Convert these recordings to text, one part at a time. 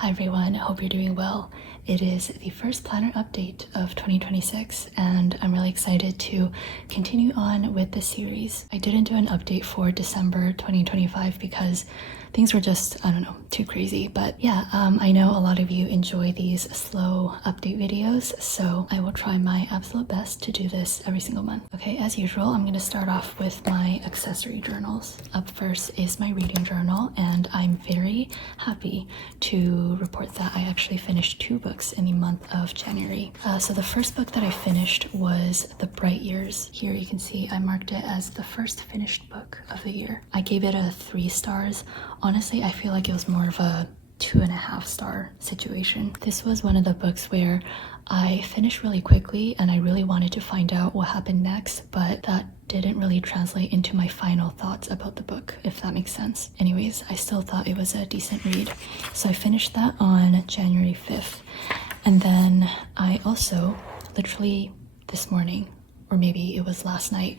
Hi everyone, I hope you're doing well. It is the first planner update of 2026 and I'm really excited to continue on with the series. I didn't do an update for December 2025 because things were just, I don't know, too crazy. But yeah, I know a lot of you enjoy these slow update videos, so I will try my absolute best to do this every single month. Okay, as usual, I'm going to start off with my accessory journals. Up first is my reading journal, and I'm very happy to report that I actually finished 2 books in the month of January. So the first book that I finished was The Bright Years. Here you can see I marked it as the first finished book of the year. I gave it a 3 stars. Honestly, I feel like it was more of a 2.5 star situation. This was one of the books where I finished really quickly and I really wanted to find out what happened next, but that didn't really translate into my final thoughts about the book, if that makes sense. Anyways, I still thought it was a decent read. So I finished that on January 5th. And then I also, literally this morning, or maybe it was last night,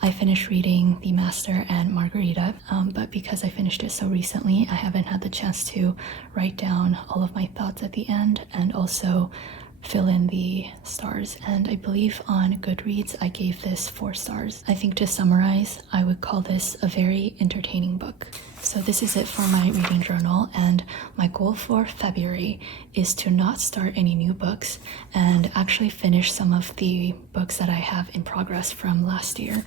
I finished reading The Master and Margarita, but because I finished it so recently, I haven't had the chance to write down all of my thoughts at the end and also fill in the stars. And I believe on Goodreads, I gave this 4 stars. I think to summarize, I would call this a very entertaining book. So this is it for my reading journal, and my goal for February is to not start any new books and actually finish some of the books that I have in progress from last year.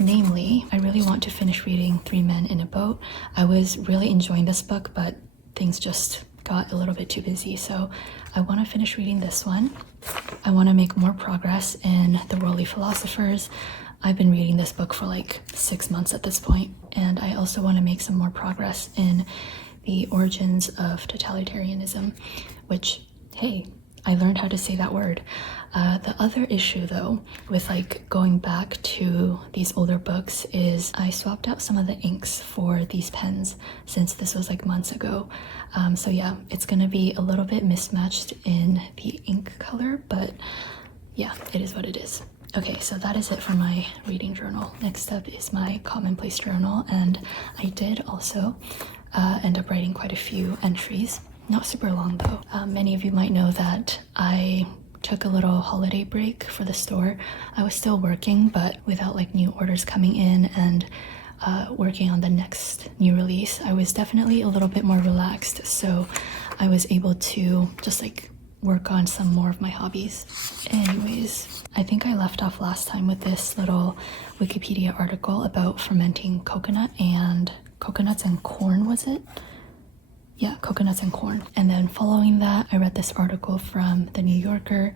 Namely, I really want to finish reading 3 Men in a Boat. I was really enjoying this book, but things just got a little bit too busy, so I want to finish reading this one. I want to make more progress in The Worldly Philosophers. I've been reading this book for like 6 months at this point, and I also want to make some more progress in The Origins of Totalitarianism, which, hey, I learned how to say that word. The other issue though with like going back to these older books is I swapped out some of the inks for these pens since this was like months ago. So yeah, it's gonna be a little bit mismatched in the ink color, but yeah, it is what it is. Okay, so that is it for my reading journal. Next up is my Commonplace journal, and I did also end up writing quite a few entries. Not super long though. Many of you might know that I took a little holiday break for the store. I was still working, but without like new orders coming in and working on the next new release, I was definitely a little bit more relaxed. So I was able to just like work on some more of my hobbies. Anyways, I think I left off last time with this little Wikipedia article about fermenting coconuts and corn, was it? Yeah, coconuts and corn. And then following that, I read this article from The New Yorker,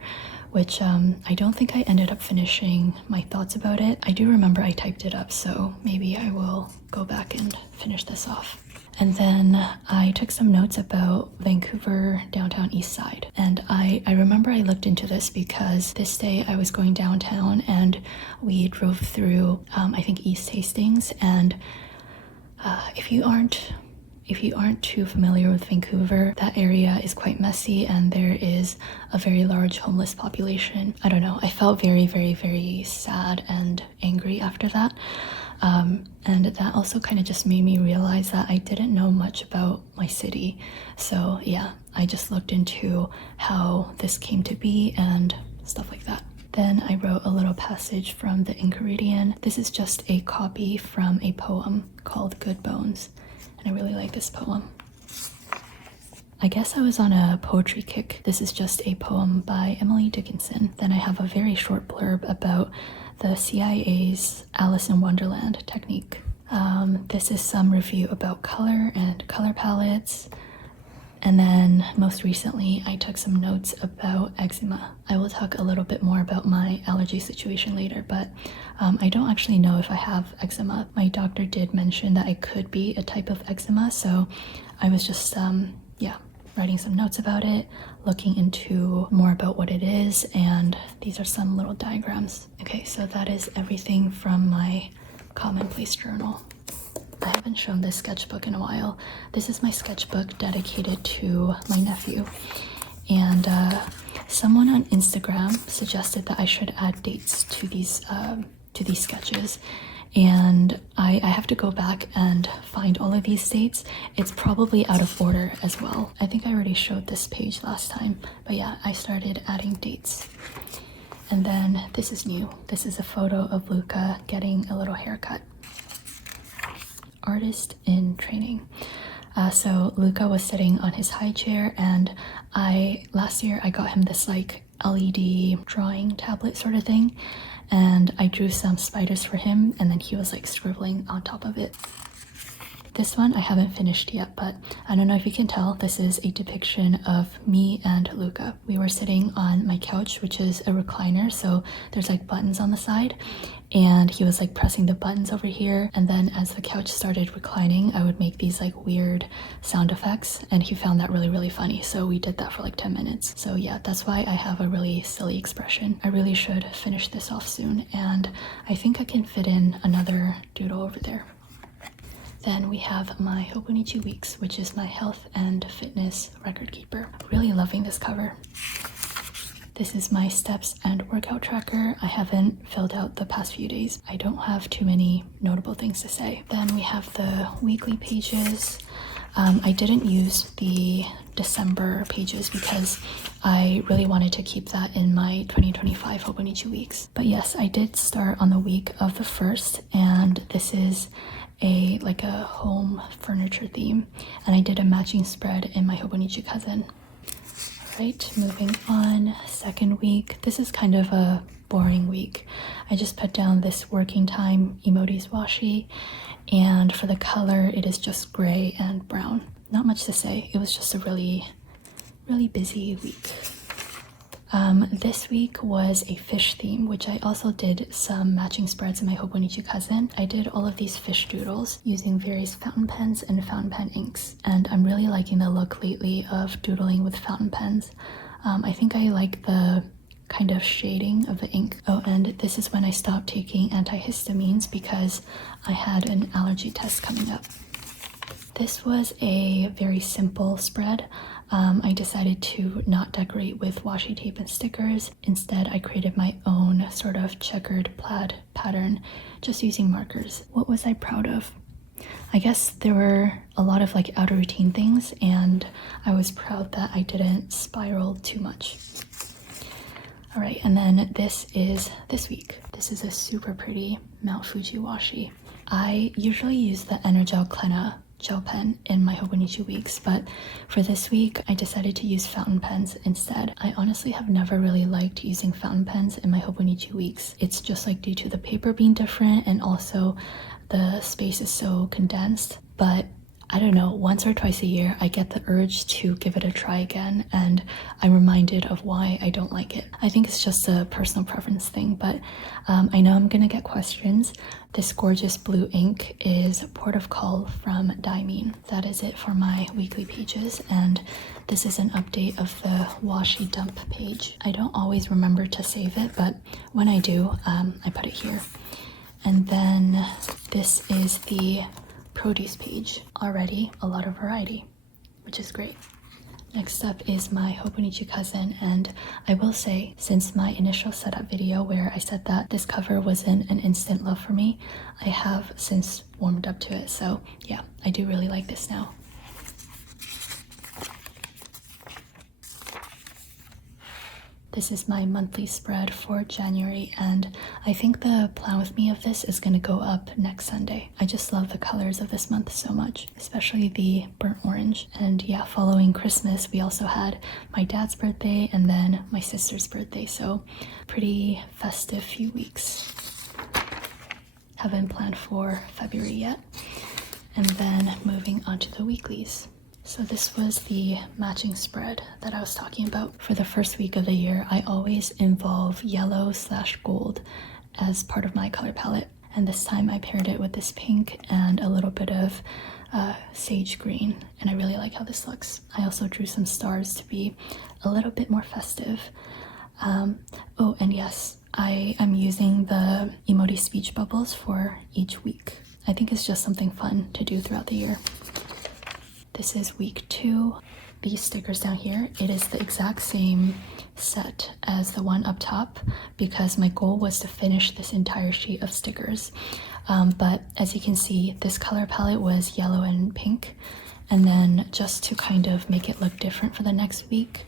which I don't think I ended up finishing my thoughts about it. I do remember I typed it up, so maybe I will go back and finish this off. And then I took some notes about Vancouver downtown east side. And I remember I looked into this because this day I was going downtown and we drove through, I think, East Hastings. And if you aren't too familiar with Vancouver, that area is quite messy and there is a very large homeless population. I don't know, I felt very, very, very sad and angry after that. And that also kind of just made me realize that I didn't know much about my city. So yeah, I just looked into how this came to be and stuff like that. Then I wrote a little passage from the Enchiridion. This is just a copy from a poem called Good Bones. And I really like this poem. I guess I was on a poetry kick. This is just a poem by Emily Dickinson. Then I have a very short blurb about the CIA's Alice in Wonderland technique. This is some review about color and color palettes. And then most recently, I took some notes about eczema. I will talk a little bit more about my allergy situation later, but I don't actually know if I have eczema. My doctor did mention that I could be a type of eczema, so I was just, writing some notes about it, looking into more about what it is, and these are some little diagrams. Okay, so that is everything from my Commonplace journal. I haven't shown this sketchbook in a while. This is my sketchbook dedicated to my nephew. And someone on Instagram suggested that I should add dates to these sketches. and I have to go back and find all of these dates. It's probably out of order as well. I think I already showed this page last time, but yeah, I started adding dates. And then this is new. This is a photo of Luca getting a little haircut. Artist in training. So Luca was sitting on his high chair, and last year I got him this like LED drawing tablet sort of thing, and I drew some spiders for him, and then he was like scribbling on top of it. This one I haven't finished yet, but I don't know if you can tell, this is a depiction of me and Luca. We were sitting on my couch, which is a recliner, so there's like buttons on the side, and he was like pressing the buttons over here, and then as the couch started reclining, I would make these like weird sound effects, and he found that really funny, so we did that for like 10 minutes. So yeah, that's why I have a really silly expression. I really should finish this off soon, and I think I can fit in another doodle over there. Then we have my Hobonichi Weeks, which is my health and fitness record keeper. Really loving this cover. This is my steps and workout tracker. I haven't filled out the past few days. I don't have too many notable things to say. Then we have the weekly pages. I didn't use the December pages because I really wanted to keep that in my 2025 Hobonichi Weeks. But yes, I did start on the week of the 1st, and this is like a home furniture theme, and I did a matching spread in my Hobonichi Cousin. Alright, moving on. Second week. This is kind of a boring week. I just put down this working time emojis washi, and for the color it is just gray and brown. Not much to say. It was just a really busy week. This week was a fish theme, which I also did some matching spreads in my Hobonichi Cousin. I did all of these fish doodles using various fountain pens and fountain pen inks, and I'm really liking the look lately of doodling with fountain pens. I think I like the kind of shading of the ink. Oh, and this is when I stopped taking antihistamines because I had an allergy test coming up. This was a very simple spread. I decided to not decorate with washi tape and stickers. Instead, I created my own sort of checkered plaid pattern just using markers. What was I proud of? I guess there were a lot of like out of routine things, and I was proud that I didn't spiral too much. All right, and then this is this week. This is a super pretty Mount Fuji washi. I usually use the Energel Clena gel pen in my Hobonichi Weeks, but for this week I decided to use fountain pens instead. I honestly have never really liked using fountain pens in my Hobonichi Weeks. It's just like due to the paper being different, and also the space is so condensed, but I don't know, once or twice a year I get the urge to give it a try again, and I'm reminded of why I don't like it. I think it's just a personal preference thing, but I know I'm gonna get questions. This gorgeous blue ink is Port of Call from Daimine. That is it for my weekly pages, and this is an update of the washi dump page. I don't always remember to save it, but when I do, I put it here. And then this is the produce page. Already a lot of variety, which is great. Next up is my Hobonichi Cousin, and I will say, since my initial setup video where I said that this cover wasn't an instant love for me, I have since warmed up to it, so yeah, I do really like this now. This is my monthly spread for January, and I think the plan with me of this is going to go up next Sunday. I just love the colors of this month so much, especially the burnt orange. And yeah, following Christmas, we also had my dad's birthday and then my sister's birthday, so pretty festive few weeks. Haven't planned for February yet. And then moving on to the weeklies. So this was the matching spread that I was talking about. For the first week of the year, I always involve yellow/gold as part of my color palette. And this time I paired it with this pink and a little bit of sage green. And I really like how this looks. I also drew some stars to be a little bit more festive. Oh, and yes, I am using the emoji speech bubbles for each week. I think it's just something fun to do throughout the year. This is week 2. These stickers down here, it is the exact same set as the one up top because my goal was to finish this entire sheet of stickers. But as you can see, this color palette was yellow and pink. And then just to kind of make it look different for the next week,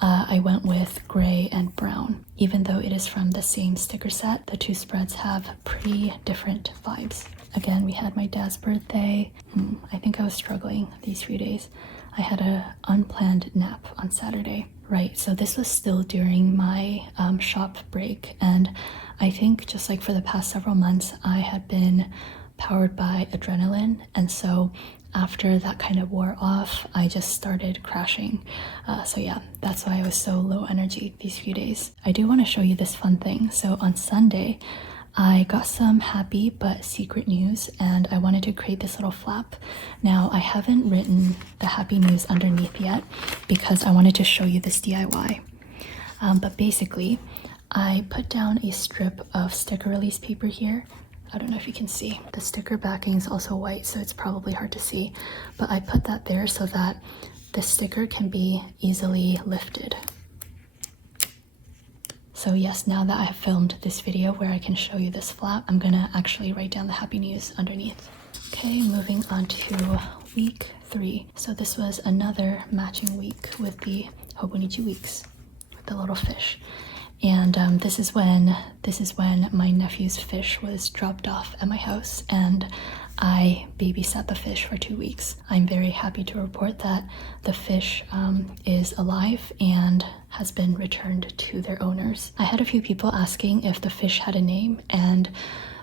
I went with gray and brown. Even though it is from the same sticker set, the two spreads have pretty different vibes. Again, we had my dad's birthday. I think I was struggling these few days. I had an unplanned nap on Saturday. Right, so this was still during my shop break, and I think just like for the past several months, I had been powered by adrenaline, and so after that kind of wore off, I just started crashing. So yeah, that's why I was so low energy these few days. I do want to show you this fun thing. So on Sunday, I got some happy but secret news, and I wanted to create this little flap. Now, I haven't written the happy news underneath yet because I wanted to show you this DIY. But basically, I put down a strip of sticker release paper here. I don't know if you can see. The sticker backing is also white, so it's probably hard to see. But I put that there so that the sticker can be easily lifted. So yes, now that I have filmed this video where I can show you this flap, I'm gonna actually write down the happy news underneath. Okay, moving on to week 3. So this was another matching week with the Hobonichi Weeks, with the little fish. And this is when my nephew's fish was dropped off at my house, and I babysat the fish for 2 weeks. I'm very happy to report that the fish is alive and has been returned to their owners. I had a few people asking if the fish had a name, and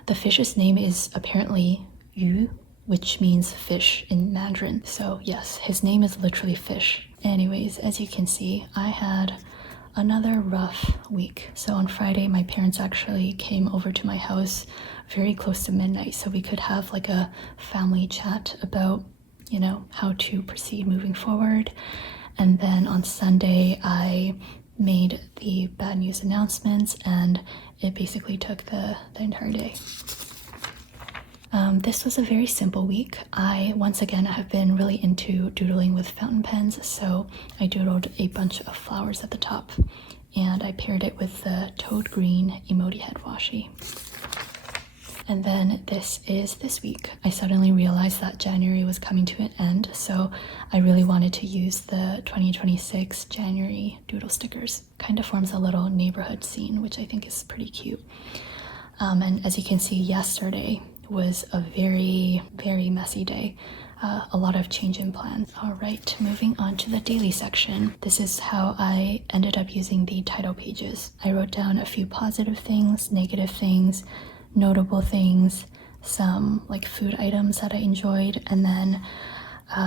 the fish's name is apparently Yu, which means fish in Mandarin. So yes, his name is literally fish. Anyways, as you can see, I had another rough week. So on Friday, my parents actually came over to my house very close to midnight so we could have like a family chat about, you know, how to proceed moving forward. And then on Sunday, I made the bad news announcements, and it basically took the entire day. This was a very simple week. Once again, I have been really into doodling with fountain pens, so I doodled a bunch of flowers at the top, and I paired it with the toad green emoji head washi. And then this is this week. I suddenly realized that January was coming to an end, so I really wanted to use the 2026 January doodle stickers. Kind of forms a little neighborhood scene, which I think is pretty cute. And as you can see, yesterday was a very, very messy day. A lot of change in plans. All right, moving on to the daily section. This is how I ended up using the title pages. I wrote down a few positive things, negative things, notable things, some like food items that I enjoyed, and then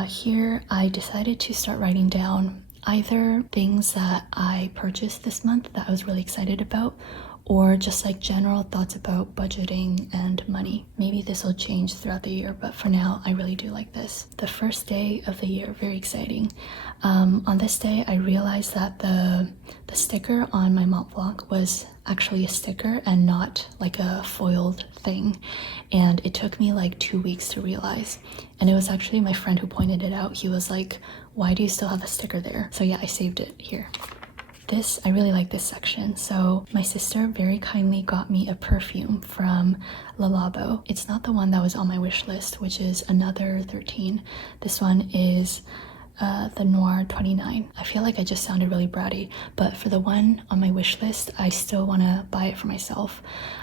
here I decided to start writing down either things that I purchased this month that I was really excited about, or just like general thoughts about budgeting and money. Maybe this will change throughout the year, but for now, I really do like this. The first day of the year, very exciting. On this day, I realized that the sticker on my Mont Blanc was actually a sticker and not like a foiled thing. And it took me like 2 weeks to realize. And it was actually my friend who pointed it out. He was like, "Why do you still have a sticker there?" So yeah, I saved it here. I really like this section. So my sister very kindly got me a perfume from Le Labo. It's not the one that was on my wish list, which is another 13. This one is the Noir 29. I feel like I just sounded really bratty, but for the one on my wish list, I still want to buy it for myself.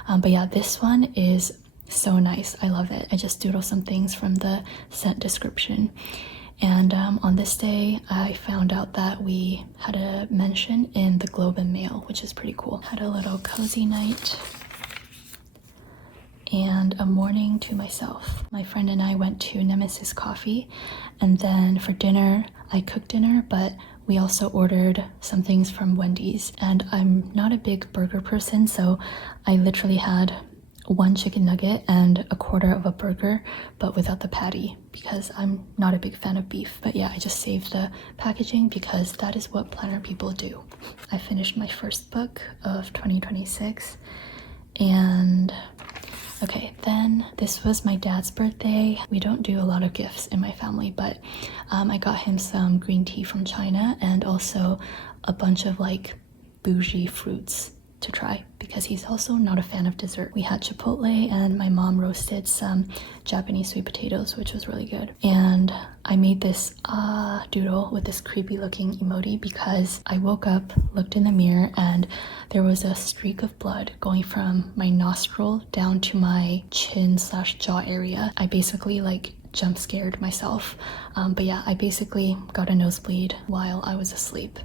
But yeah, this one is so nice. I love it. I just doodled some things from the scent description. And on this day, I found out that we had a mention in the Globe and Mail, which is pretty cool. Had a little cozy night and a morning to myself. My friend and I went to Nemesis Coffee, and then for dinner, I cooked dinner, but we also ordered some things from Wendy's. And I'm not a big burger person, so I literally had 1 chicken nugget and a quarter of a burger, but without the patty, because I'm not a big fan of beef. But yeah, I just saved the packaging because that is what planner people do. I finished my first book of 2026, and Okay, then this was my dad's birthday. We don't do a lot of gifts in my family, but I got him some green tea from China and also a bunch of like bougie fruits to try because he's also not a fan of dessert. We had chipotle and my mom roasted some Japanese sweet potatoes, which was really good. And I made this doodle with this creepy looking emoji because I woke up, looked in the mirror, and there was a streak of blood going from my nostril down to my chin/jaw area. I basically like jump scared myself. But yeah, I basically got a nosebleed while I was asleep.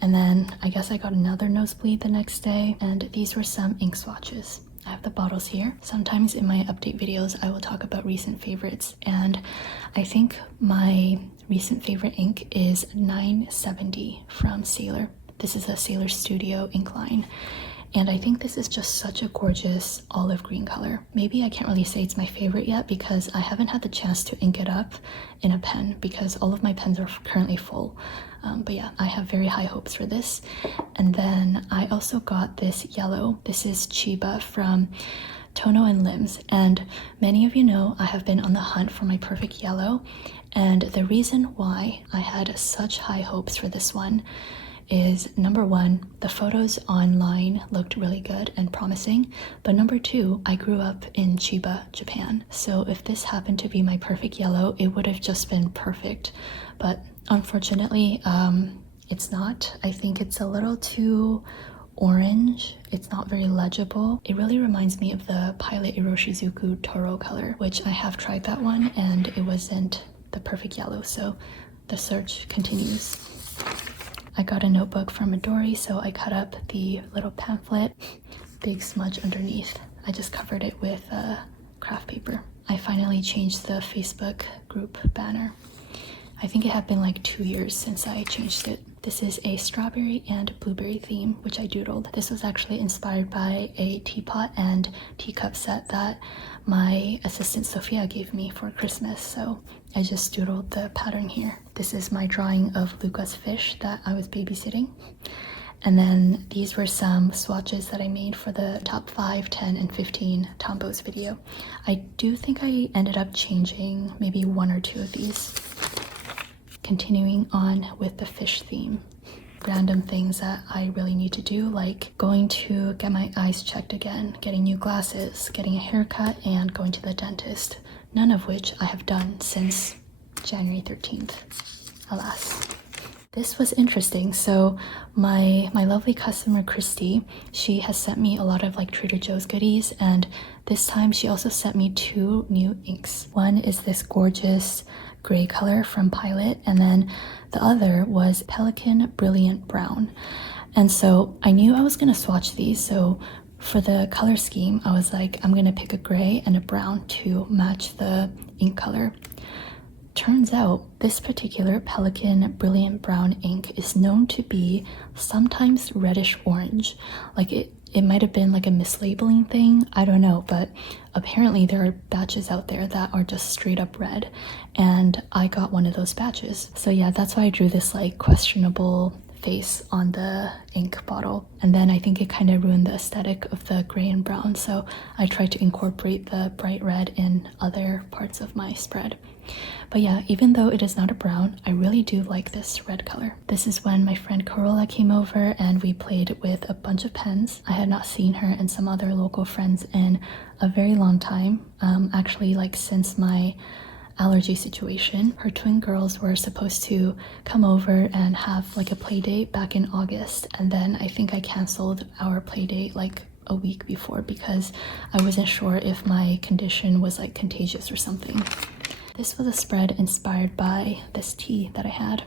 And then I guess I got another nosebleed the next day, and these were some ink swatches. I have the bottles here. Sometimes in my update videos I will talk about recent favorites, and I think my recent favorite ink is 970 from Sailor. This is a Sailor Studio ink line, and I think this is just such a gorgeous olive green color. Maybe I can't really say it's my favorite yet because I haven't had the chance to ink it up in a pen because all of my pens are currently full. But yeah, I have very high hopes for this. And then I also got this yellow. This is Chiba from Tono and Limbs, and many of you know I have been on the hunt for my perfect yellow, and the reason why I had such high hopes for this one is, number one, the photos online looked really good and promising, but number two, I grew up in Chiba, Japan, so if this happened to be my perfect yellow, it would have just been perfect. But unfortunately, it's not. I think it's a little too orange. It's not very legible. It really reminds me of the Pilot Iroshizuku Toro color, which I have tried that one and it wasn't the perfect yellow, so the search continues. I got a notebook from Midori, so I cut up the little pamphlet. Big smudge underneath. I just covered it with craft paper. I finally changed the Facebook group banner. I think it had been like 2 years since I changed it. This is a strawberry and blueberry theme, which I doodled. This was actually inspired by a teapot and teacup set that my assistant Sophia gave me for Christmas, so I just doodled the pattern here. This is my drawing of Luca's fish that I was babysitting. And then these were some swatches that I made for the top 5, 10, and 15 Tombow's video. I do think I ended up changing maybe 1 or 2 of these. Continuing on with the fish theme. Random things that I really need to do, like going to get my eyes checked again, getting new glasses, getting a haircut, and going to the dentist. None of which I have done since January 13th, alas. This was interesting. So my lovely customer Christy, she has sent me a lot of like Trader Joe's goodies, and this time she also sent me 2 new inks. One is this gorgeous gray color from Pilot, and then the other was Pelican Brilliant Brown. And so I knew I was gonna swatch these, so for the color scheme I was like, I'm gonna pick a gray and a brown to match the ink color. Turns out this particular Pelican Brilliant Brown ink is known to be sometimes reddish orange. Like it might have been like a mislabeling thing, I don't know, but apparently there are batches out there that are just straight up red, and I got one of those batches. So yeah, that's why I drew this like questionable face on the ink bottle, and then I think it kind of ruined the aesthetic of the gray and brown, so I tried to incorporate the bright red in other parts of my spread. But yeah, even though it is not a brown, I really do like this red color. This is when my friend Corolla came over and we played with a bunch of pens. I had not seen her and some other local friends in a very long time, actually like since my allergy situation. Her twin girls were supposed to come over and have like a play date back in August, and then I think I canceled our play date like a week before because I wasn't sure if my condition was like contagious or something. This was a spread inspired by this tea that I had.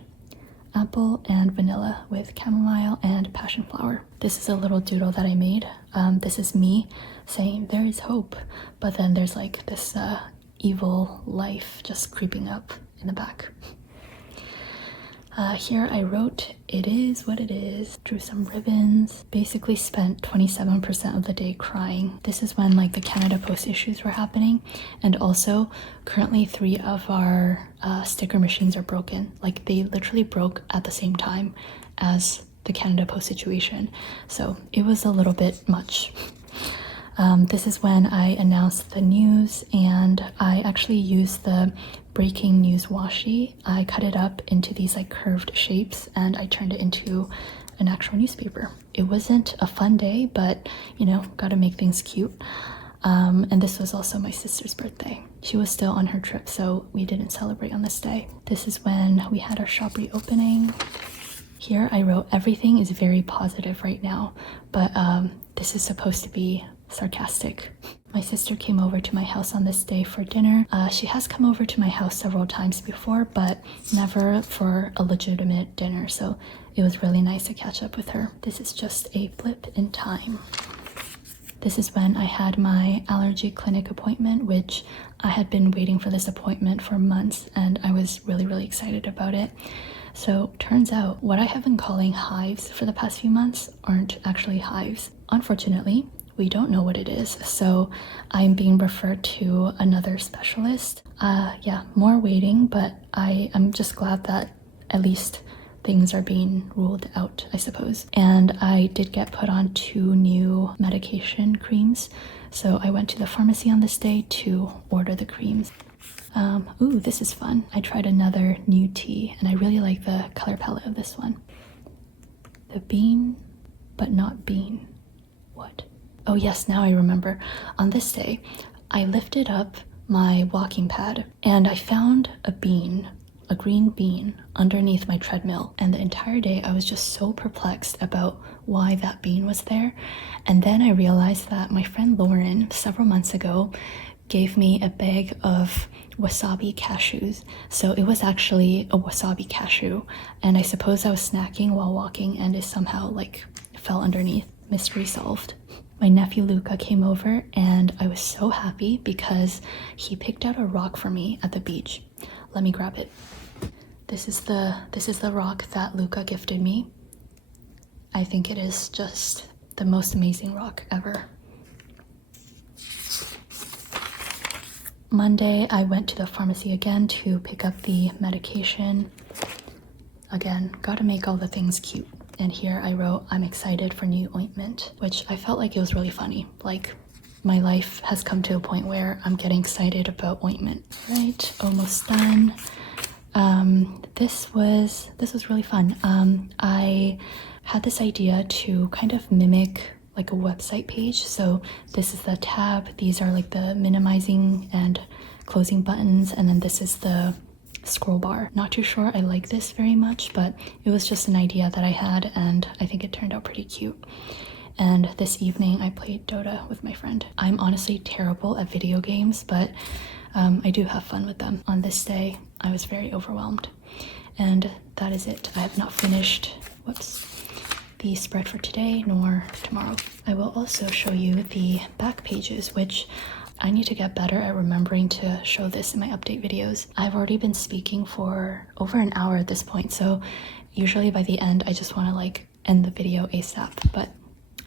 Apple and vanilla with chamomile and passion flower. This is a little doodle that I made. This is me saying there is hope, but then there's like this evil life just creeping up in the back. Here I wrote, "It is what it is," drew some ribbons, basically spent 27% of the day crying. This is when like the Canada Post issues were happening, and also currently 3 of our sticker machines are broken. Like they literally broke at the same time as the Canada Post situation, so it was a little bit much. This is when I announced the news, and I actually used the breaking news washi. I cut it up into these like curved shapes and I turned it into an actual newspaper. It wasn't a fun day, but you know, gotta make things cute. And this was also my sister's birthday. She was still on her trip, so we didn't celebrate on this day. This is when we had our shop reopening. Here I wrote, everything is very positive right now, but this is supposed to be sarcastic. My sister came over to my house on this day for dinner. She has come over to my house several times before, but never for a legitimate dinner, so it was really nice to catch up with her. This is just a blip in time. This is when I had my allergy clinic appointment, which I had been waiting for this appointment for months, and I was really excited about it. So turns out what I have been calling hives for the past few months aren't actually hives. Unfortunately, we don't know what it is, so I'm being referred to another specialist. Yeah, more waiting, but I'm just glad that at least things are being ruled out, I suppose. And I did get put on 2 new medication creams, so I went to the pharmacy on this day to order the creams. Ooh, this is fun. I tried another new tea, and I really like the color palette of this one. The bean, but not bean. What? Oh yes, now I remember. On this day, I lifted up my walking pad, and I found a bean, a green bean, underneath my treadmill. And the entire day, I was just so perplexed about why that bean was there. And then I realized that my friend Lauren, several months ago, gave me a bag of wasabi cashews. So it was actually a wasabi cashew, and I suppose I was snacking while walking and it somehow like fell underneath. Mystery solved. My nephew Luca came over and I was so happy because he picked out a rock for me at the beach. Let me grab it. This is the rock that Luca gifted me. I think it is just the most amazing rock ever. Monday, I went to the pharmacy again to pick up the medication. Again, gotta make all the things cute. And here I wrote, I'm excited for new ointment, which I felt like it was really funny. Like, my life has come to a point where I'm getting excited about ointment. Right, almost done. This was really fun. I had this idea to kind of mimic like a website page. So this is the tab, these are like the minimizing and closing buttons, and then this is the scroll bar. Not too sure I like this very much, but it was just an idea that I had, and I think it turned out pretty cute. And this evening I played Dota with my friend. I'm honestly terrible at video games, but I do have fun with them. On this day, I was very overwhelmed. And that is it. I have not finished, the spread for today nor tomorrow. I will also show you the back pages, which I need to get better at remembering to show this in my update videos. I've already been speaking for over an hour at this point, so usually by the end I just want to like end the video ASAP, but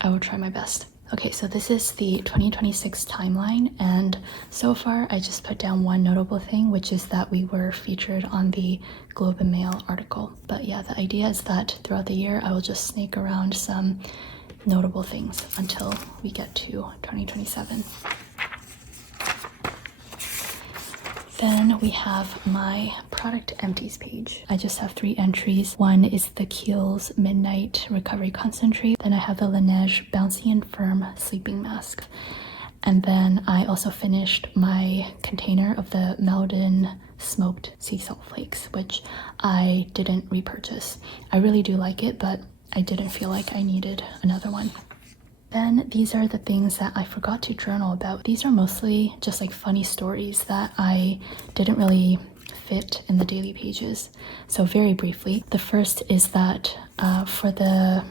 I will try my best. Okay, so this is the 2026 timeline, and so far I just put down one notable thing, which is that we were featured on the Globe and Mail article. But yeah, the idea is that throughout the year I will just snake around some notable things until we get to 2027. Then we have my product empties page. I just have 3 entries. One is the Kiehl's Midnight Recovery Concentrate. Then I have the Laneige Bouncy and Firm Sleeping Mask. And then I also finished my container of the Meldon Smoked Sea Salt Flakes, which I didn't repurchase. I really do like it, but I didn't feel like I needed another one. Then these are the things that I forgot to journal about. These are mostly just like funny stories that I didn't really fit in the daily pages. So very briefly, the first is that for the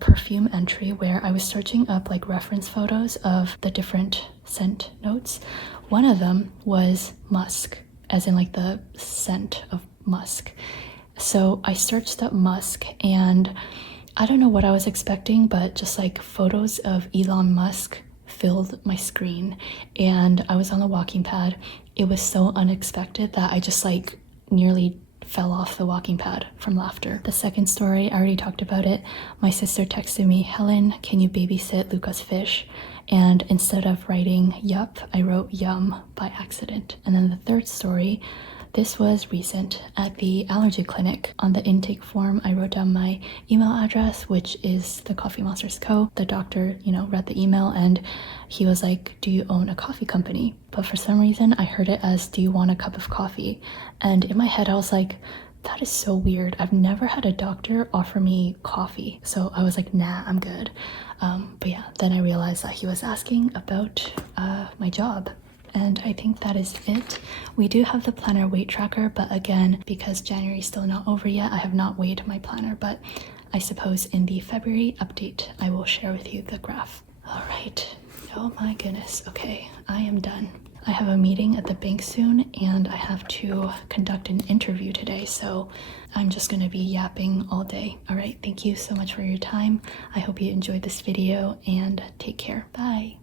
perfume entry where I was searching up like reference photos of the different scent notes, one of them was musk, as in like the scent of musk. So I searched up musk, and I don't know what I was expecting, but just like photos of Elon Musk filled my screen, and I was on the walking pad. It was so unexpected that I just like nearly fell off the walking pad from laughter. The second story, I already talked about it. My sister texted me, Helen, can you babysit Luca's fish? and instead of writing yup, I wrote yum by accident. And then the third story, this was recent at the allergy clinic. On the intake form, I wrote down my email address, which is TheCoffeeMonsterzCO. The doctor, read the email and he was like, do you own a coffee company? But for some reason, I heard it as, do you want a cup of coffee? And in my head, I was like, that is so weird. I've never had a doctor offer me coffee. So I was like, nah, I'm good. But yeah, then I realized that he was asking about my job. And I think that is it. We do have the planner weight tracker, but again, because January is still not over yet, I have not weighed my planner, but I suppose in the February update, I will share with you the graph. All right. Oh my goodness. Okay, I am done. I have a meeting at the bank soon and I have to conduct an interview today, so I'm just going to be yapping all day. All right, thank you so much for your time. I hope you enjoyed this video and take care. Bye.